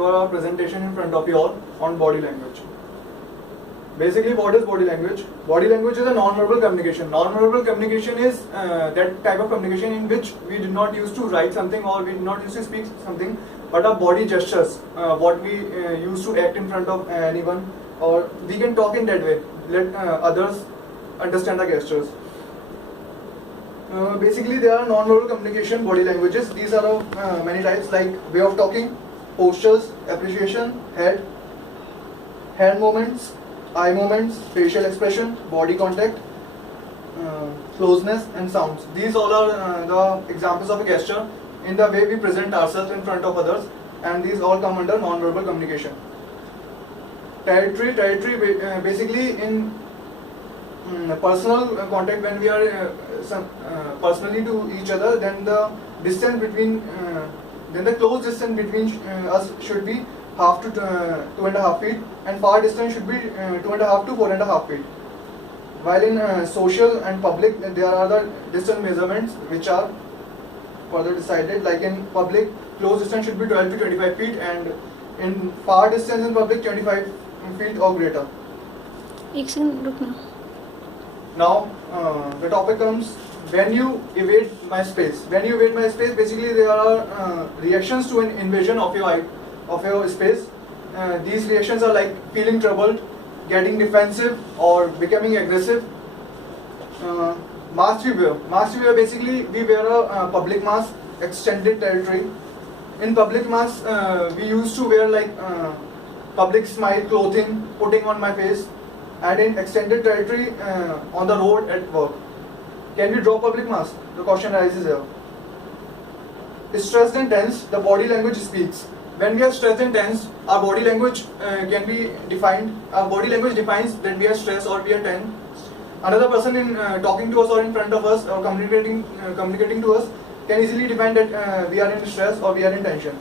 deliver a presentation in front of you all on body language. Basically, what is body language? Body language is a non-verbal communication. Non-verbal communication is that type of communication in which we did not use to write something or we did not use to speak something, but our body gestures, what we use to act in front of anyone, or we can talk in that way, let others understand the gestures. Basically, there are non-verbal communication body languages. These are of many types, like way of talking, postures, appreciation, hand movements, eye movements, facial expression, body contact, closeness, and sounds. These all are the examples of a gesture in the way we present ourselves in front of others, and these all come under non-verbal communication. Territory basically in personal contact, when we are personally to each other, then the distance between then the close distance between us should be half to 2.5 feet, and far distance should be 2.5 to 4.5 feet. While in social and public, there are the distance measurements which are further decided. Like in public, close distance should be 12 to 25 feet, and in far distance in public 25 feet or greater. एक second रुकना. Now the topic comes when you evade my space. When you evade my space, basically there are reactions to an invasion of your space. These reactions are like feeling troubled, getting defensive, or becoming aggressive. Mask we wear. Mask we wear, basically we wear a public mask, extended territory. In public mask, we used to wear like public smile clothing, putting on my face, and in extended territory on the road, at work. Can we draw public mask? The question arises here. Stressed and tense, the body language speaks. When we are stressed and tense, our body language can be defined. Our body language defines that we are stressed or we are tense. Another person in talking to us or in front of us or communicating to us can easily define that we are in stress or we are in tension.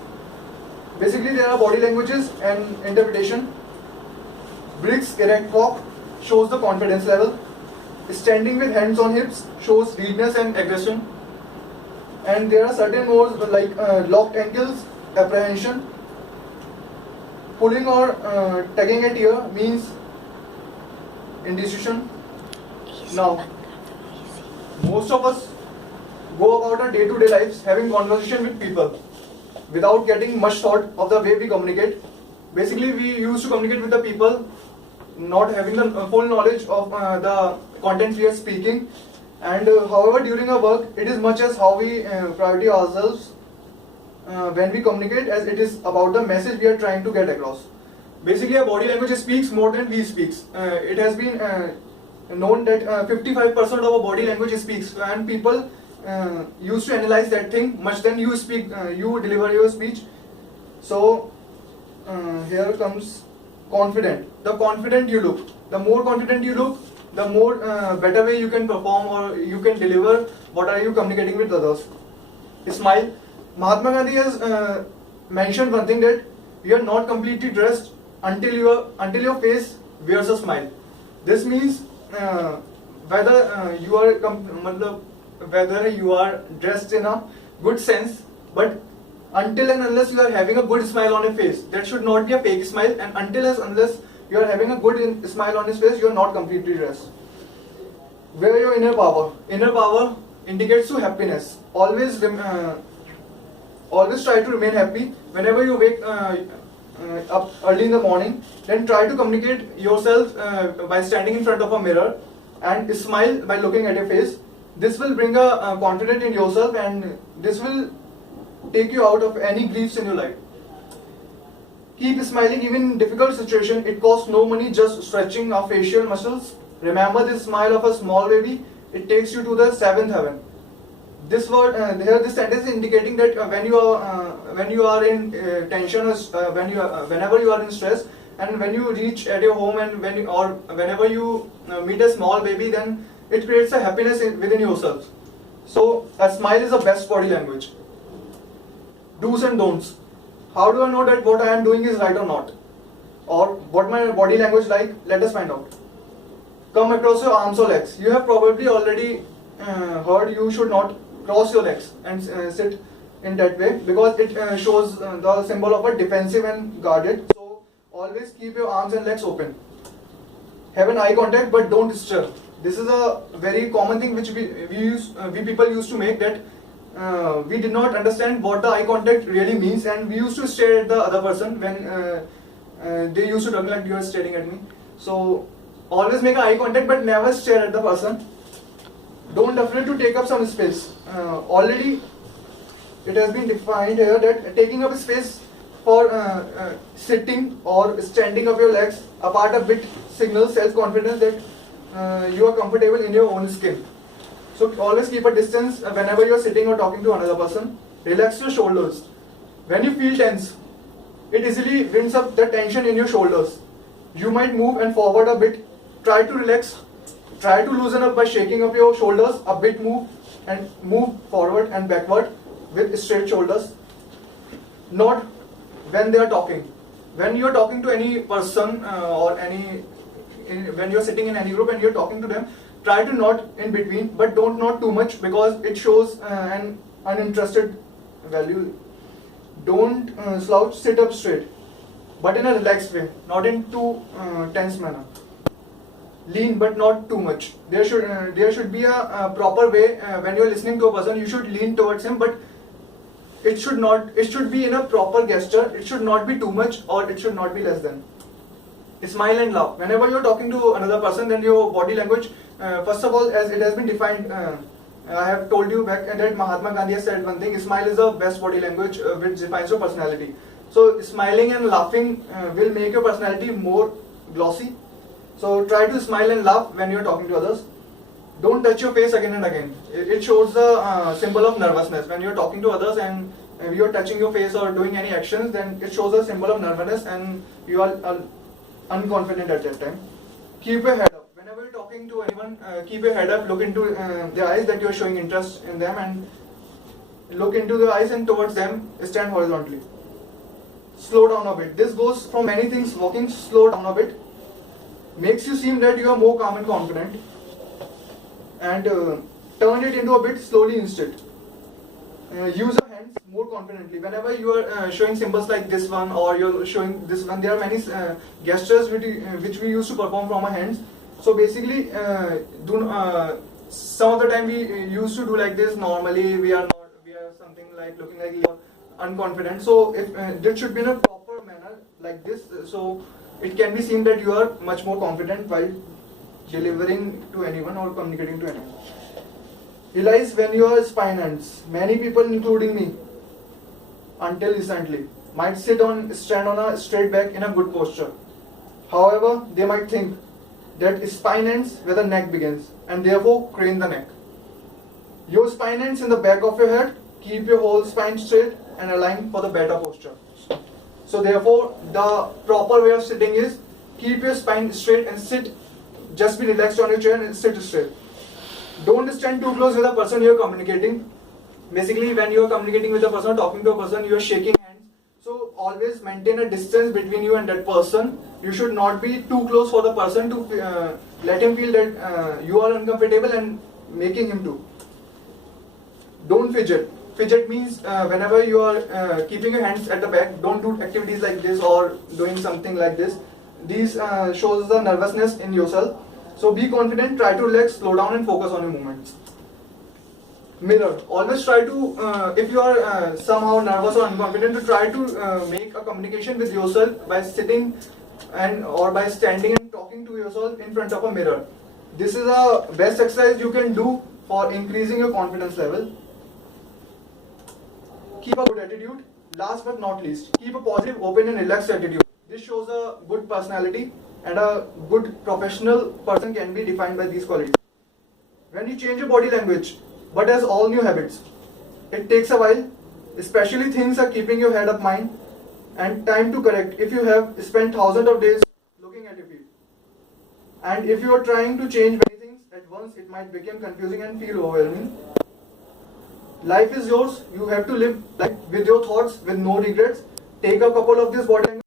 Basically, there are body languages and interpretation. Briggs erect walk shows the confidence level. Standing with hands on hips shows weakness and aggression. And there are certain more like locked ankles, apprehension. Pulling or tugging at ear means indecision. Now, most of us go about our day-to-day lives having conversation with people without getting much thought of the way we communicate. Basically, we used to communicate with the people not having the full knowledge of the content we are speaking, and however during our work it is much as how we prioritize ourselves when we communicate, as it is about the message we are trying to get across. Basically, our body language speaks more than we speak. It has been known that 55% of our body language speaks, and people used to analyze that thing much than you speak, you deliver your speech. So here comes confident. The confident you look, the more confident you look, the more better way you can perform or you can deliver what are you communicating with others. Smile. Mahatma Gandhi has mentioned one thing, that you are not completely dressed until your face wears a smile. This means whether you are dressed in a good sense, but until and unless you are having a good smile on your face, that should not be a fake smile, and unless you are having a good smile on his face, you are not completely dressed. Wear your inner power. Inner power indicates to happiness. Always try to remain happy. Whenever you wake up early in the morning, then try to communicate yourself by standing in front of a mirror and smile by looking at your face. This will bring a confidence in yourself, and this will take you out of any griefs in your life. Keep smiling even in difficult situation. It costs no money, just stretching our facial muscles. Remember this smile of a small baby. It takes you to the 7th heaven. This word here, this sentence is indicating that when you are in tension, or whenever you are in stress, and when you reach at your home, and whenever you meet a small baby, then it creates a happiness within yourself. So a smile is the best body language. Do's and don'ts. How do I know that what I am doing is right or not? Or what my body language like? Let us find out. Come across your arms or legs. You have probably already heard you should not cross your legs and sit in that way because it shows the symbol of a defensive and guarded. So always keep your arms and legs open. Have an eye contact but don't stir. This is a very common thing which we people used to make, that we did not understand what the eye contact really means, and we used to stare at the other person when they used to talk like you are staring at me. So always make eye contact but never stare at the person. Don't afraid to take up some space. Already it has been defined here that taking up space for sitting or standing up your legs apart a bit signals self-confidence that you are comfortable in your own skin. So always keep a distance whenever you are sitting or talking to another person. Relax your shoulders. When you feel tense, it easily brings up the tension in your shoulders. You might move and forward a bit. Try to relax. Try to loosen up by shaking up your shoulders a bit, move forward and backward with straight shoulders. Not when they are talking. When you are talking to any person when you are sitting in any group and you are talking to them, try to nod in between, but don't nod too much because it shows an uninterested value. Don't slouch, sit up straight, but in a relaxed way, not in too tense manner. Lean, but not too much. There should be a proper way when you are listening to a person. You should lean towards him, but it should be in a proper gesture. It should not be too much, or it should not be less than. Smile and laugh. Whenever you are talking to another person, then your body language, first of all, as it has been defined, I have told you back that Mahatma Gandhi has said one thing: smile is the best body language which defines your personality. So smiling and laughing will make your personality more glossy. So try to smile and laugh when you are talking to others. Don't touch your face again and again. It shows the symbol of nervousness. When you are talking to others and you are touching your face or doing any actions, then it shows a symbol of nervousness and you are unconfident at that time. Keep your head up. Whenever you're talking to anyone, keep your head up, look into their eyes that you're showing interest in them, and look into the eyes and towards them, stand horizontally. Slow down a bit. This goes for many things. Walking, slow down a bit. Makes you seem that you are more calm and confident. And turn it into a bit slowly instead. Use your hands more confidently. Whenever you are showing symbols like this one or you're showing this one, there are many gestures which we used to perform from our hands. So basically, some of the time we used to do like this. Normally, we are something like looking like you're unconfident. So if that should be in a proper manner like this, so it can be seen that you are much more confident while delivering to anyone or communicating to anyone. Realize when you are spine ends. Many people, including me, until recently, might stand on a straight back in a good posture. However, they might think that spine ends where the neck begins, and therefore crane the neck. Your spine ends in the back of your head. Keep your whole spine straight and aligned for the better posture. So therefore, the proper way of sitting is keep your spine straight and sit. Just be relaxed on your chair and sit straight. Don't stand too close with the person you are communicating. Basically, when you are communicating with a person or talking to a person, you are shaking hands. So always maintain a distance between you and that person. You should not be too close for the person to let him feel that you are uncomfortable and making him do. Don't fidget. Fidget means whenever you are keeping your hands at the back, don't do activities like this or doing something like this. These shows the nervousness in yourself. So be confident, try to relax, slow down and focus on your movements. Mirror. Always try to, if you are somehow nervous or unconfident, to try to make a communication with yourself by sitting or by standing and talking to yourself in front of a mirror. This is a best exercise you can do for increasing your confidence level. Keep a good attitude. Last but not least, keep a positive, open and relaxed attitude. This shows a good personality, and a good professional person can be defined by these qualities. When you change your body language, but as all new habits, it takes a while, especially things are keeping your head up mind and time to correct if you have spent thousands of days looking at your feet. And if you are trying to change many things at once, it might become confusing and feel overwhelming. Life is yours. You have to live life with your thoughts, with no regrets. Take a couple of these body language